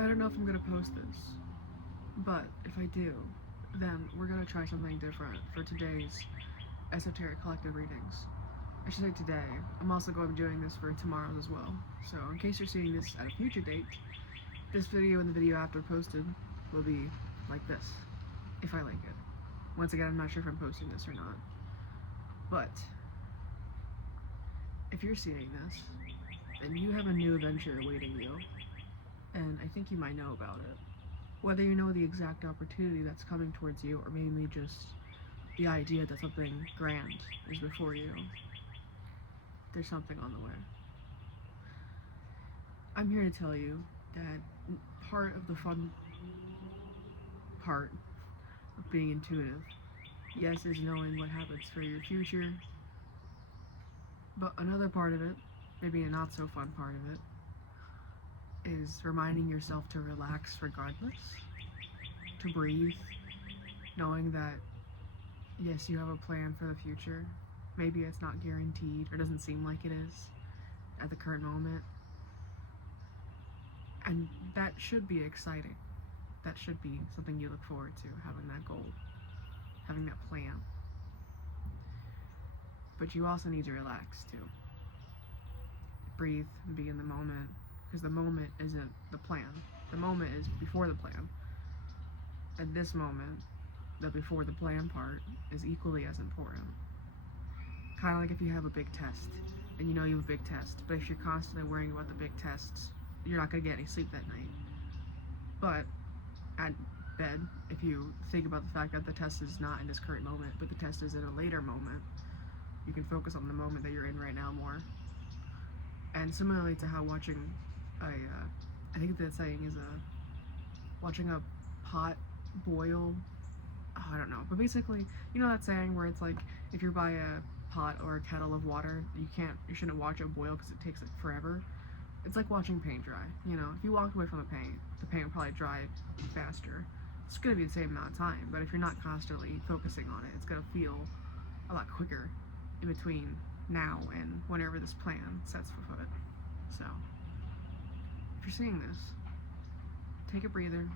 I don't know if I'm gonna post this, but if I do, then we're gonna try something different for today's esoteric collective readings. I should say today. I'm also going to be doing this for tomorrow as well. So in case you're seeing this at a future date, this video and the video after posted will be like this, if I like it. Once again, I'm not sure if I'm posting this or not. But if you're seeing this, then you have a new adventure awaiting you, and I think you might know about it. Whether you know the exact opportunity that's coming towards you, or maybe just the idea that something grand is before you, there's something on the way. I'm here to tell you that part of the fun part of being intuitive, yes, is knowing what happens for your future, but another part of it, maybe a not so fun part of it, is reminding yourself to relax regardless, to breathe, knowing that yes, you have a plan for the future. Maybe it's not guaranteed or doesn't seem like it is at the current moment. And that should be exciting. That should be something you look forward to, having that goal, having that plan. But you also need to relax too. Breathe and be in the moment, because the moment isn't the plan. The moment is before the plan. At this moment, the before the plan part is equally as important. Kind of like if you have a big test, and you know you have a big test, but if you're constantly worrying about the big tests, you're not going to get any sleep that night. But at bed, if you think about the fact that the test is not in this current moment, but the test is in a later moment, you can focus on the moment that you're in right now more. And similarly to how watching I think the saying is watching a pot boil, I don't know, but basically, you know that saying where it's like, if you're by a pot or a kettle of water, you shouldn't watch it boil because it takes like forever. It's like watching paint dry, you know, if you walk away from the paint will probably dry faster. It's gonna be the same amount of time, but if you're not constantly focusing on it, it's gonna feel a lot quicker in between now and whenever this plan sets for foot. So, if you're seeing this, take a breather,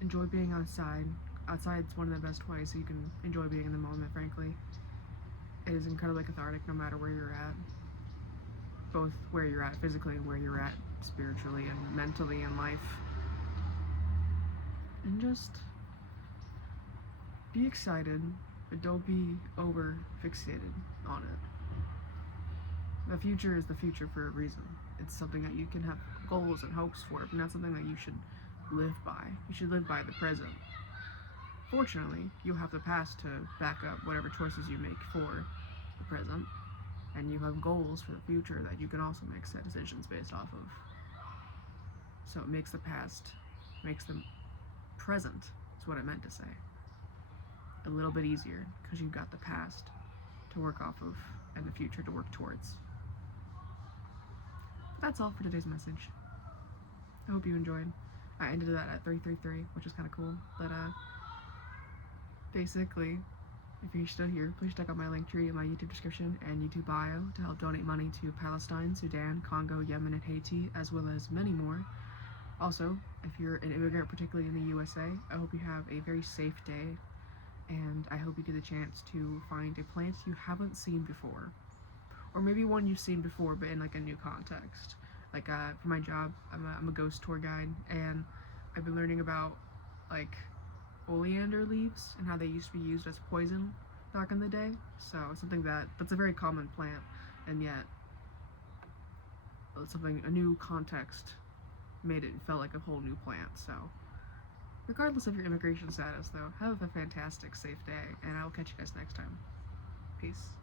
enjoy being outside. Outside's one of the best ways so you can enjoy being in the moment, frankly. It is incredibly cathartic no matter where you're at. Both where you're at physically and where you're at spiritually and mentally in life. And just be excited, but don't be over fixated on it. The future is the future for a reason. It's something that you can have goals and hopes for, but not something that you should live by. You should live by the present. Fortunately, you have the past to back up whatever choices you make for the present, and you have goals for the future that you can also make set decisions based off of. So it makes the past, makes the present, is what I meant to say, a little bit easier, because you've got the past to work off of and the future to work towards. But that's all for today's message. I hope you enjoyed. I ended that at 333, which is kind of cool, but basically, if you're still here, please check out my linktree in my YouTube description and YouTube bio to help donate money to Palestine, Sudan, Congo, Yemen, and Haiti, as well as many more. Also, if you're an immigrant, particularly in the USA, I hope you have a very safe day, and I hope you get a chance to find a plant you haven't seen before, or maybe one you've seen before but in like a new context. Like for my job, I'm a ghost tour guide, and I've been learning about like oleander leaves and how they used to be used as poison back in the day. So something that's a very common plant, and yet something, a new context made it felt like a whole new plant. So regardless of your immigration status though, have a fantastic, safe day, and I will catch you guys next time. Peace.